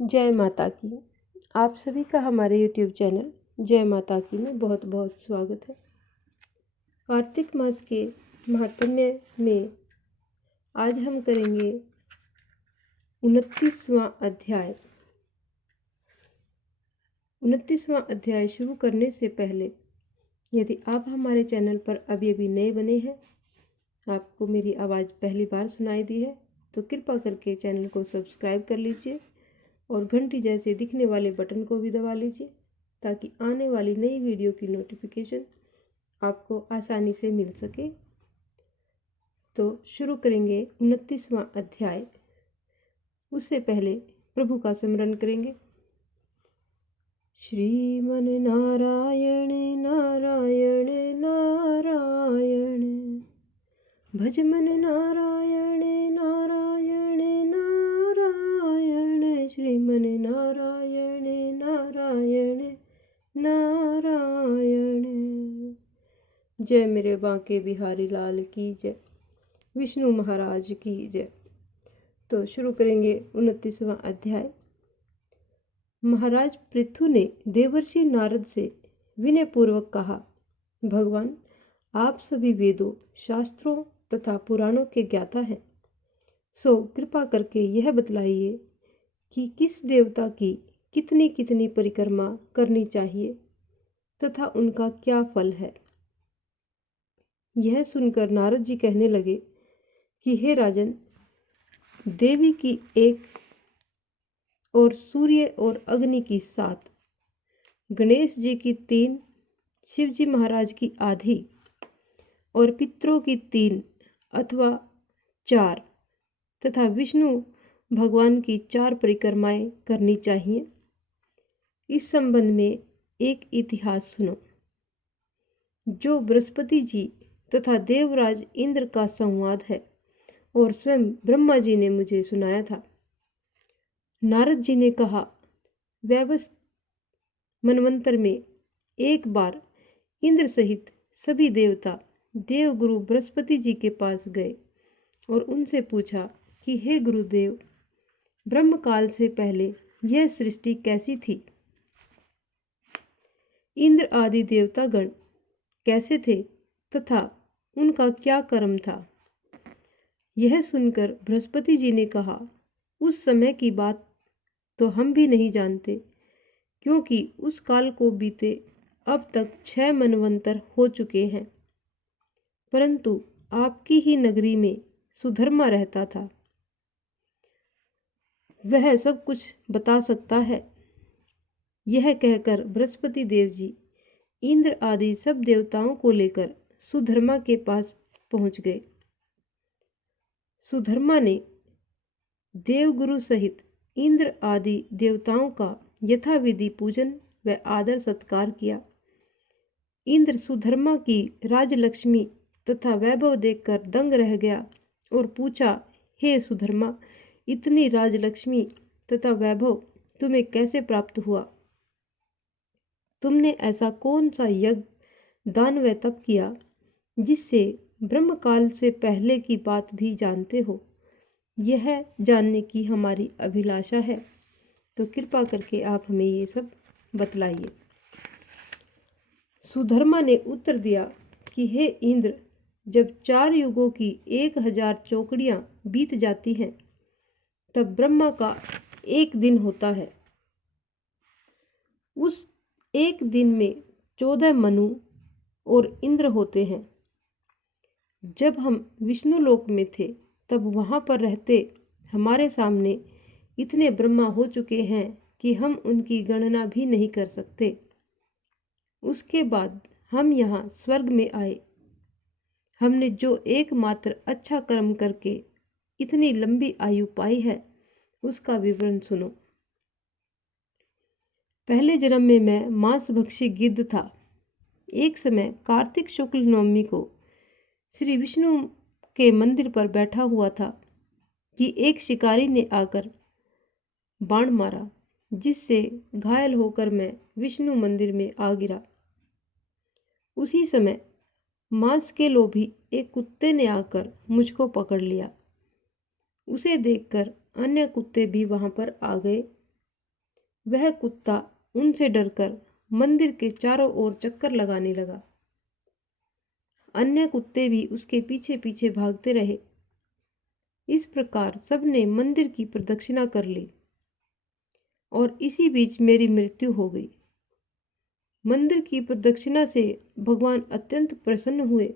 जय माता की। आप सभी का हमारे YouTube चैनल जय माता की में बहुत बहुत स्वागत है। कार्तिक मास के महात्म्य में आज हम करेंगे 29वां अध्याय। 29वां अध्याय शुरू करने से पहले यदि आप हमारे चैनल पर अभी नए बने हैं, आपको मेरी आवाज़ पहली बार सुनाई दी है तो कृपा करके चैनल को सब्सक्राइब कर लीजिए और घंटी जैसे दिखने वाले बटन को भी दबा लीजिए ताकि आने वाली नई वीडियो की नोटिफिकेशन आपको आसानी से मिल सके। तो शुरू करेंगे 29वां अध्याय। उससे पहले प्रभु का स्मरण करेंगे। श्रीमन नारायण नारायण नारायण, भज मन नारायण नारायण नारायण, श्रीमन नारायण नारायण नारायण। जय मेरे बांके बिहारी लाल की जय, विष्णु महाराज की जय। तो शुरू करेंगे 29वां अध्याय। महाराज पृथु ने देवर्षि नारद से विनय पूर्वक कहा, भगवान आप सभी वेदों, शास्त्रों तथा पुराणों के ज्ञाता हैं, सो कृपा करके यह बतलाइए कि किस देवता की कितनी कितनी परिक्रमा करनी चाहिए तथा उनका क्या फल है। यह सुनकर नारद जी कहने लगे कि हे राजन, देवी की 1 और सूर्य और अग्नि की 7, गणेश जी की 3, शिव जी महाराज की आधी और पितरों की 3 अथवा 4 तथा विष्णु भगवान की 4 परिक्रमाएं करनी चाहिए। इस संबंध में एक इतिहास सुनो, जो बृहस्पति जी तथा देवराज इंद्र का संवाद है और स्वयं ब्रह्मा जी ने मुझे सुनाया था। नारद जी ने कहा, वैवस्वत मनवंतर में एक बार इंद्र सहित सभी देवता देवगुरु बृहस्पति जी के पास गए और उनसे पूछा कि हे गुरुदेव, ब्रह्म काल से पहले यह सृष्टि कैसी थी? इंद्र आदि देवतागण कैसे थे तथा उनका क्या कर्म था? यह सुनकर बृहस्पति जी ने कहा, उस समय की बात तो हम भी नहीं जानते, क्योंकि उस काल को बीते अब तक 6 मनवंतर हो चुके हैं। परंतु आपकी ही नगरी में सुधर्मा रहता था, वह सब कुछ बता सकता है। यह कहकर बृहस्पति देव जी इंद्र आदि सब देवताओं को लेकर सुधर्मा के पास पहुंच गए। सुधर्मा ने देवगुरु सहित इंद्र आदि देवताओं का यथाविधि पूजन व आदर सत्कार किया। इंद्र सुधर्मा की राजलक्ष्मी तथा वैभव देखकर दंग रह गया और पूछा, हे सुधर्मा, इतनी राजलक्ष्मी तथा वैभव तुम्हें कैसे प्राप्त हुआ? तुमने ऐसा कौन सा यज्ञ, दान व तप किया जिससे ब्रह्मकाल से पहले की बात भी जानते हो? यह जानने की हमारी अभिलाषा है, तो कृपा करके आप हमें ये सब बतलाइए। सुधर्मा ने उत्तर दिया कि हे इंद्र, जब 4 युगों की 1000 चौकड़ियां बीत जाती हैं, तब ब्रह्मा का एक दिन होता है। उस एक दिन में 14 मनु और इंद्र होते हैं। जब हम विष्णु लोक में थे, तब वहाँ पर रहते हमारे सामने इतने ब्रह्मा हो चुके हैं कि हम उनकी गणना भी नहीं कर सकते। उसके बाद हम यहाँ स्वर्ग में आए। हमने जो एकमात्र अच्छा कर्म करके इतनी लंबी आयु पाई है, उसका विवरण सुनो। पहले जन्म में मैं मांसभक्षी गिद्ध था। एक समय कार्तिक शुक्ल नवमी को श्री विष्णु के मंदिर पर बैठा हुआ था कि एक शिकारी ने आकर बाण मारा, जिससे घायल होकर मैं विष्णु मंदिर में आ गिरा। उसी समय मांस के लोभी एक कुत्ते ने आकर मुझको पकड़ लिया। उसे देखकर अन्य कुत्ते भी वहां पर आ गए वह कुत्ता उनसे डरकर मंदिर के चारों ओर चक्कर लगाने लगा। अन्य कुत्ते भी उसके पीछे पीछे भागते रहे। इस प्रकार सबने मंदिर की प्रदक्षिणा कर ली और इसी बीच मेरी मृत्यु हो गई। मंदिर की प्रदक्षिणा से भगवान अत्यंत प्रसन्न हुए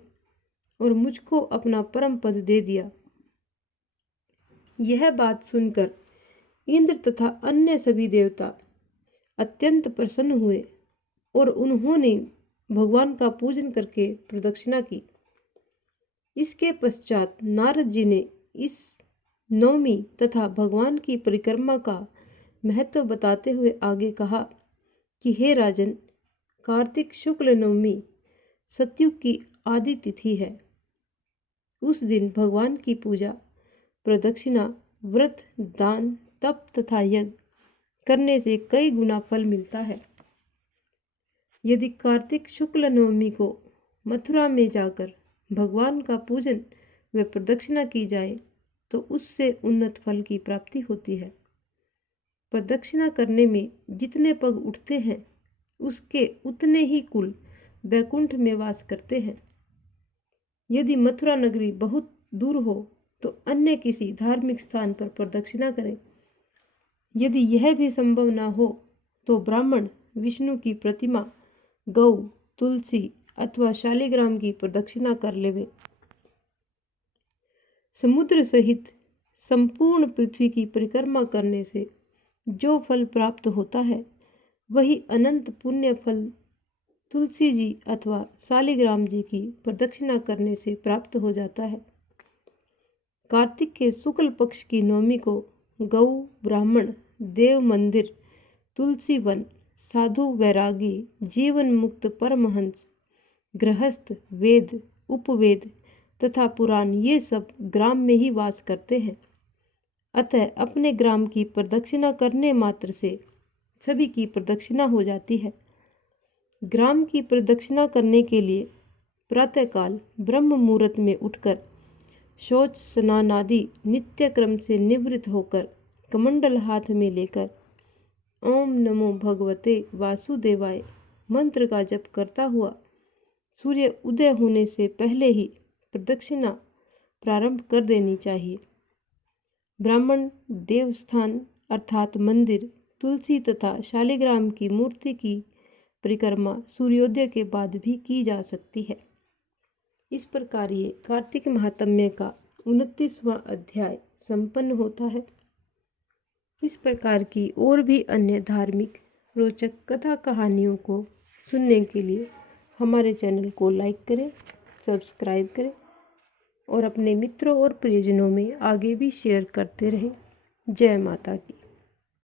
और मुझको अपना परम पद दे दिया। यह बात सुनकर इंद्र तथा अन्य सभी देवता अत्यंत प्रसन्न हुए और उन्होंने भगवान का पूजन करके प्रदक्षिणा की। इसके पश्चात नारद जी ने इस नवमी तथा भगवान की परिक्रमा का महत्व बताते हुए आगे कहा कि हे राजन, कार्तिक शुक्ल नवमी सतयुग की आदि तिथि है। उस दिन भगवान की पूजा, प्रदक्षिणा, व्रत, दान, तप तथा यज्ञ करने से कई गुना फल मिलता है। यदि कार्तिक शुक्ल नवमी को मथुरा में जाकर भगवान का पूजन व प्रदक्षिणा की जाए तो उससे उन्नत फल की प्राप्ति होती है। प्रदक्षिणा करने में जितने पग उठते हैं उसके उतने ही कुल वैकुंठ में वास करते हैं। यदि मथुरा नगरी बहुत दूर हो तो अन्य किसी धार्मिक स्थान पर प्रदक्षिणा करें। यदि यह भी संभव न हो तो ब्राह्मण विष्णु की प्रतिमा, गौ, तुलसी अथवा शालिग्राम की प्रदक्षिणा कर लेवे। समुद्र सहित संपूर्ण पृथ्वी की परिक्रमा करने से जो फल प्राप्त होता है वही अनंत पुण्य फल तुलसी जी अथवा शालिग्राम जी की प्रदक्षिणा करने से प्राप्त हो जाता है। कार्तिक के शुक्ल पक्ष की नवमी को गौ, ब्राह्मण, देव मंदिर, तुलसी वन, साधु, वैरागी, जीवन मुक्त परमहंस, गृहस्थ, वेद, उपवेद तथा पुराण ये सब ग्राम में ही वास करते हैं। अतः अपने ग्राम की प्रदक्षिणा करने मात्र से सभी की प्रदक्षिणा हो जाती है। ग्राम की प्रदक्षिणा करने के लिए प्रातःकाल ब्रह्म मुहूर्त में उठकर शौच, स्नान आदि नित्य क्रम से निवृत्त होकर कमंडल हाथ में लेकर ओम नमो भगवते वासुदेवाय मंत्र का जप करता हुआ सूर्य उदय होने से पहले ही प्रदक्षिणा प्रारंभ कर देनी चाहिए। ब्राह्मण देवस्थान अर्थात मंदिर, तुलसी तथा शालिग्राम की मूर्ति की परिक्रमा सूर्योदय के बाद भी की जा सकती है। इस प्रकार ये कार्तिक महात्म्य का 29वां अध्याय संपन्न होता है। इस प्रकार की और भी अन्य धार्मिक रोचक कथा कहानियों को सुनने के लिए हमारे चैनल को लाइक करें, सब्सक्राइब करें और अपने मित्रों और प्रियजनों में आगे भी शेयर करते रहें। जय माता की।